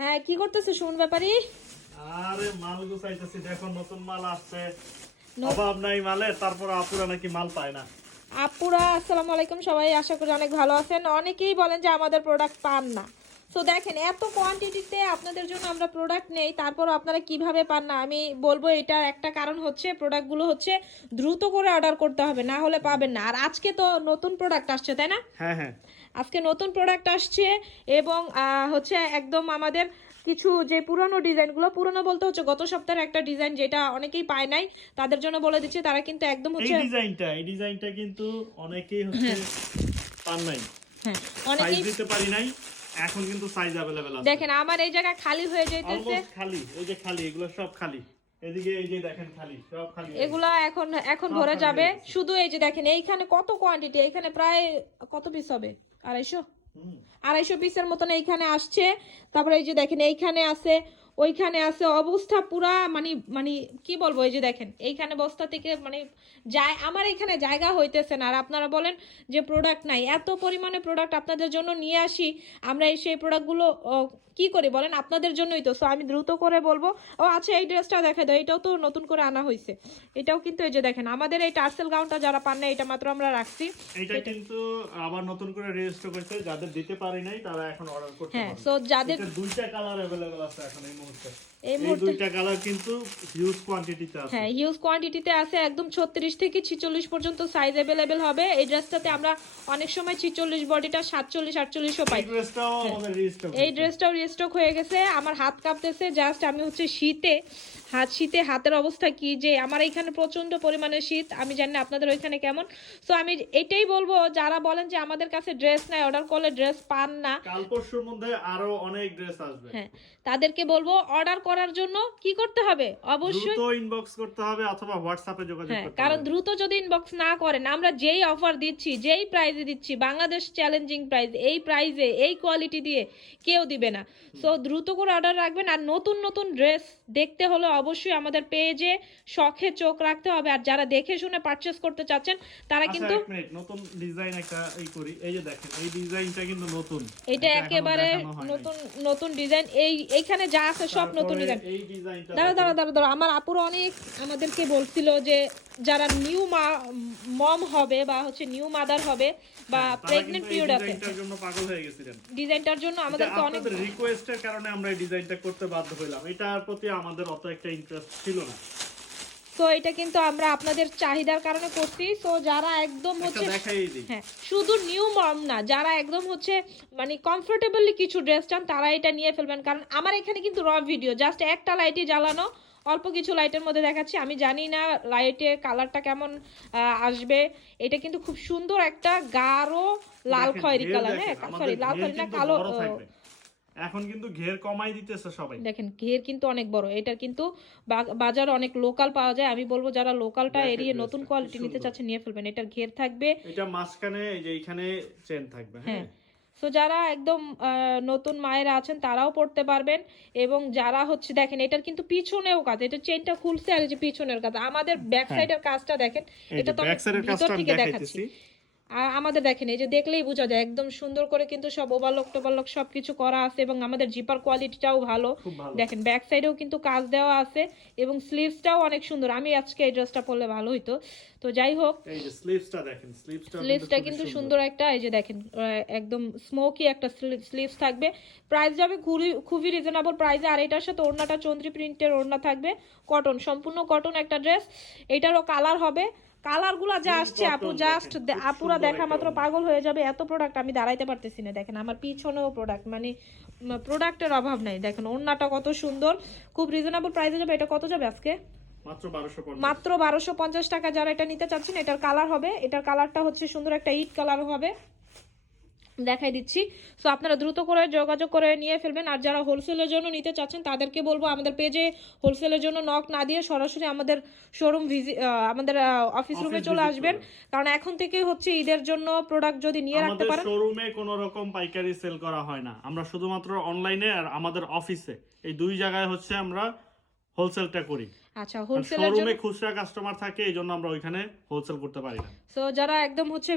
হ্যাঁ, কি করতেছে শুন ব্যাপারী? আরে মাল গুছাইতেছি, দেখো নতুন মাল আসছে, ন- অভাব নাই মালে, তারপর আপুরা নাকি মাল পায় না। আপুরা আসসালামু আলাইকুম, সবাই আশা করি অনেক ভালো আছেন। অনেকেই বলেন যে আমাদের প্রোডাক্ট পান না। সো দেখেন, এত কোয়ান্টিটিতে আপনাদের জন্য আমরা প্রোডাক্ট নেই, তারপরও আপনারা কিভাবে পান না আমি বলবো এটার একটা কারণ হচ্ছে প্রোডাক্টগুলো হচ্ছে দ্রুত করে অর্ডার করতে হবে, না হলে পাবেন না। আর আজকে তো নতুন প্রোডাক্ট আসছে, তাই না? হ্যাঁ হ্যাঁ, আজকে নতুন প্রোডাক্ট আসছে এবং হচ্ছে একদম আমাদের কিছু যে পুরনো ডিজাইনগুলো, পুরনো বলতে হচ্ছে গত সপ্তাহের একটা ডিজাইন যেটা অনেকেই পায় নাই, তাদের জন্য বলে দিচ্ছে। তারা কিন্তু একদম এই হচ্ছে ডিজাইনটা কিন্তু অনেকেই হচ্ছে পান নাই, হ্যাঁ সাইজ অনেকেই দিতে পারি নাই। এখন কিন্তু সাইজ अवेलेबल আছে। দেখেন আমার এই জায়গা খালি হয়ে যাইতেছে, অলমোস্ট খালি, এই যে খালি, এগুলো সব খালি। এদিকে এই যে দেখেন খালি, সব খালি। এগুলা এখন এখন সব ভরে খালি যাবে। হয়ে গেছে। শুধু এই যে দেখেন এইখানে কত কোয়ান্টিটি, এখানে প্রায় কত পিস হবে, 250 হুম। 250 পিসের মতন এইখানে আসছে। তারপরে এই যে দেখেন এইখানে আছে, ওইখানে আছে, অবস্থা পুরা মানে মানে কি বলবো, এই যে দেখেন এইখানে বস্তা থেকে মানে যায়, আমার এখানে জায়গা হইতেছে না। আর আপনারা বলেন যে প্রোডাক্ট নাই, এত পরিমাণে প্রোডাক্ট আপনাদের জন্য নিয়ে আসি আমরা, এই সেই প্রোডাক্টগুলো কি করি বলেন, আপনাদের জন্যই তো। সো আমি দ্রুত করে বলবো। ও আচ্ছা, এই ড্রেসটা দেখা দাও, এটাও তো নতুন করে আনা হয়েছে। এটাও কিন্তু এই যে দেখেন আমাদের এই টার্সেল গাউনটা যারা পান না, এটা মাত্র আমরা রাখছি। এটা কিন্তু আবার নতুন করে রেজিস্টার করতে, যাদের দিতে পারি নাই তারা এখন অর্ডার করতে হ্যাঁ, পারবে। সো যাদের এটা দুইটা কালার अवेलेबल আছে এখন এই মুহূর্তে। এই এই মুহূর্তে দুইটা কালার কিন্তু হিউজ কোয়ান্টিটিতে আছে। হ্যাঁ হিউজ কোয়ান্টিটিতে আছে, একদম 36 থেকে 46 পর্যন্ত সাইজ अवेलेबल হবে। এই ড্রেসটাতে আমরা অনেক সময় 46 বডিটা 47 48ও পাই। এই ড্রেসটাও আমাদের রেজিস্টার এই ড্রেসটাও রিস্টক হয়ে গেছে। আমার হাত কাঁপতেছে জাস্ট, আমি হচ্ছে শীতে হাতের অবস্থা কি, যে আমার এখানে প্রচন্ড পরিমাণে শীত, আমি জানি না আপনাদের ওইখানে কেমন। সো আমি এটাই বলবো, যারা বলেন যে আমাদের কাছে ড্রেস নাই, অর্ডার করলে ড্রেস পান না, কাল পরশুর মধ্যে আরো অনেক ড্রেস আসবে। হ্যাঁ তাদেরকে বলবো অর্ডার করার জন্য কি করতে হবে, অবশ্যই দ্রুত ইনবক্স করতে হবে অথবা হোয়াটসঅ্যাপে যোগাযোগ হ্যাঁ, করতে কারণ হবে। দ্রুত যদি ইনবক্স না করেন, আমরা যেই অফার দিচ্ছি, যেই প্রাইজে দিচ্ছি, বাংলাদেশ চ্যালেঞ্জিং প্রাইস, এই প্রাইজে এই কোয়ালিটি দিয়ে কেউ দিবে না। সো দ্রুত করে অর্ডার রাখবেন। আর নতুন নতুন ড্রেস দেখতে হলে অবশ্যই আমাদের পেজে শখে চোখ রাখতে হবে। আর যারা দেখে শুনে পারচেস করতে চাচ্ছেন তারা আচ্ছা, কিন্তু এক মিনিট, নতুন ডিজাইন একটা এই করি। এই যে দেখেন, এই ডিজাইনটা কিন্তু নতুন, এটা এখনো একেবারে দেখানো হয় নাই। নতুন নতুন ডিজাইন। এইখানে যা আছে সব নতুন তারপরে ডিজাইন। এই ডিজাইনটা দাঁড়া দেখেন। দাঁড়া দাঁড়া দাঁড়া, আমার আপুরা অনেক আমাদেরকে বলছিল যে যারা নিউ মম হবে বা হচ্ছে নিউ মাদার হবে বা হ্যাঁ, তারা প্রেগনেন্ট কিন্তু এই পিরিয়ড আছে, ডিজাইনটার জন্য পাগল হয়ে গেছিলেন। ডিজাইনটার জন্য এটা আমাদেরকে অনেক, আপনাদের রিকোয়েস্টের কারণে আমরা এই ডিজাইনটা করতে বাধ্য হইলাম। এটার প্রতি আমাদের অত একটা ইন্টারেস্ট ছিল না। তো এটা কিন্তু আমরা আপনাদের চাহিদার কারণে করছি। তো যারা একদম একটা হচ্ছে দেখাই দিই। হ্যাঁ, শুধু নিউ মম না, যারা একদম হচ্ছে মানে কমফোর্টেবলি কিছু ড্রেস চান তারা এটা নিয়ে ফেলবেন। কারণ আমার এখানে কিন্তু র ভিডিও, জাস্ট একটা লাইটই জ্বালানো, অল্প কিছু লাইটের মধ্যে দেখাচ্ছি। আমি জানি না লাইটের কালারটা কেমন আসবে। এটা কিন্তু খুব সুন্দর একটা গাঢ় লাল দেখেন, খয়েরি ঘের কালার, দেখেন, হ্যাঁ আমাদের সরি লাল ঘের খয়েরি না, কিন্তু কালো। বড় থাকবে। এখন কিন্তু ঘের কমাই দিতেছে সবাই। দেখেন ঘের কিন্তু অনেক বড়, এটার কিন্তু বাজারে অনেক লোকাল পাওয়া যায়। আমি বলবো যারা লোকালটা দেখেন এড়িয়ে ড্রেসটা নতুন কি কোয়ালিটি নিতে সুন্দর। চাচ্ছে নিয়ে ফেলবেন। এটার ঘের থাকবে, এটা মাঝখানে এই যে এইখানে চেন থাকবে। হ্যাঁ। হ্যাঁ, সো যারা একদম নতুন মায়েরা আছেন তারাও পড়তে পারবেন। এবং যারা হচ্ছে দেখেন এটার কিন্তু পিছনেও কাজ, এটা চেনটা খুলছে আর এই যে পিছনের কাজ, আমাদের ব্যাক সাইডের কাজটা দেখেন, এই এটা যে তো আমি ব্যাক সাইডের ভিতর কাজটা আমি থেকে দেখাচ্ছি। দেখাইতেছি। আর আমাদের দেখেন এই যে দেখলেই বোঝা যায় একদম সুন্দর করে কিন্তু সব ওভারলক টোভারলক সবকিছু করা আছে এবং আমাদের জিপার কোয়ালিটিটাও ভালো। খুব ভালো। দেখেন ব্যাক সাইডেও কিন্তু কাজ দেওয়া আছে এবং স্লিভসটাও অনেক সুন্দর। আমি আজকে এই ড্রেসটা পরলে ভালো হইতো। তো যাই হোক, এই যে স্লিভসটা দেখেন, স্লিভসটা কিন্তু সুন্দর একটা, এই যে দেখেন একদম স্মোকি একটা স্লিভস থাকবে। প্রাইস যাবে খুবই রিজনেবল প্রাইসে। আর এটার সাথে ওড়নাটা চন্দ্রি প্রিন্টের ওড়না থাকবে, কটন, সম্পূর্ণ কটন একটা ড্রেস। এটারও কালার হবে, কালারগুলো যা আসছে আপু জাস্ট আপুরা দেখা মাত্র পাগল হয়ে যাবে। এত প্রোডাক্ট আমি দাঁড়াইতে পারতেছি না। দেখেন আমার পিছনেও প্রোডাক্ট, মানে প্রোডাক্টের অভাব নাই। দেখেন ওড়নাটা কত সুন্দর, খুব রিজনেবল প্রাইসে যাবে। এটা কত যাবে আজকে? মাত্র 1250 টাকা। যারা এটা নিতে চাচ্ছেন, এটার কালার হবে, এটার কালারটা হচ্ছে সুন্দর একটা ইট কালার হবে, দেখাই দিচ্ছি। সো আপনারা দ্রুত করে যোগাযোগ করে নিয়ে ফেলবেন। আর যারা হোলসেলের জন্য নিতে চাচ্ছেন তাদেরকে বলবো আমাদের পেজে হোলসেলের জন্য নক না দিয়ে সরাসরি আমাদের শোরুম আমাদের অফিস রুমে চলে আসবেন। কারণ এখন থেকে হচ্ছে ঈদের জন্য প্রোডাক্ট যদি নিয়ে রাখতে পারেন। আমাদের শোরুমে কোনো রকম পাইকারি সেল করা হয় না, আমরা শুধুমাত্র অনলাইনে আর আমাদের অফিসে, এই দুই জায়গায় হচ্ছে আমরা হোলসেলটা করি। আচ্ছা, হোলসেলের জন্য শোরুমে খুচরা কাস্টমার থাকে, এই জন্য আমরা ওইখানে হোলসেল করতে পারি না। সো যারা একদম হচ্ছে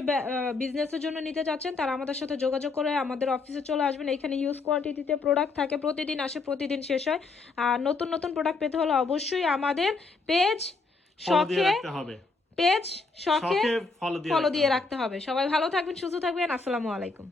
বিজনেসের জন্য নিতে চাচ্ছেন তারা আমাদের সাথে যোগাযোগ করে আমাদের অফিসে চলে আসবেন। এখানে হিউজ কোয়ান্টিটিতে প্রোডাক্ট থাকে, প্রতিদিন আসে, প্রতিদিন শেষ হয়। আর নতুন নতুন প্রোডাক্ট পেতে হলে অবশ্যই আমাদের পেজ ফলো দিয়ে শখে রাখতে হবে, পেজ শখে শখে ফলো ফলো দিয়ে রাখতে হবে। রাখতে হবে। সবাই ভালো থাকবেন, সুস্থ থাকবেন। আসসালামু আলাইকুম।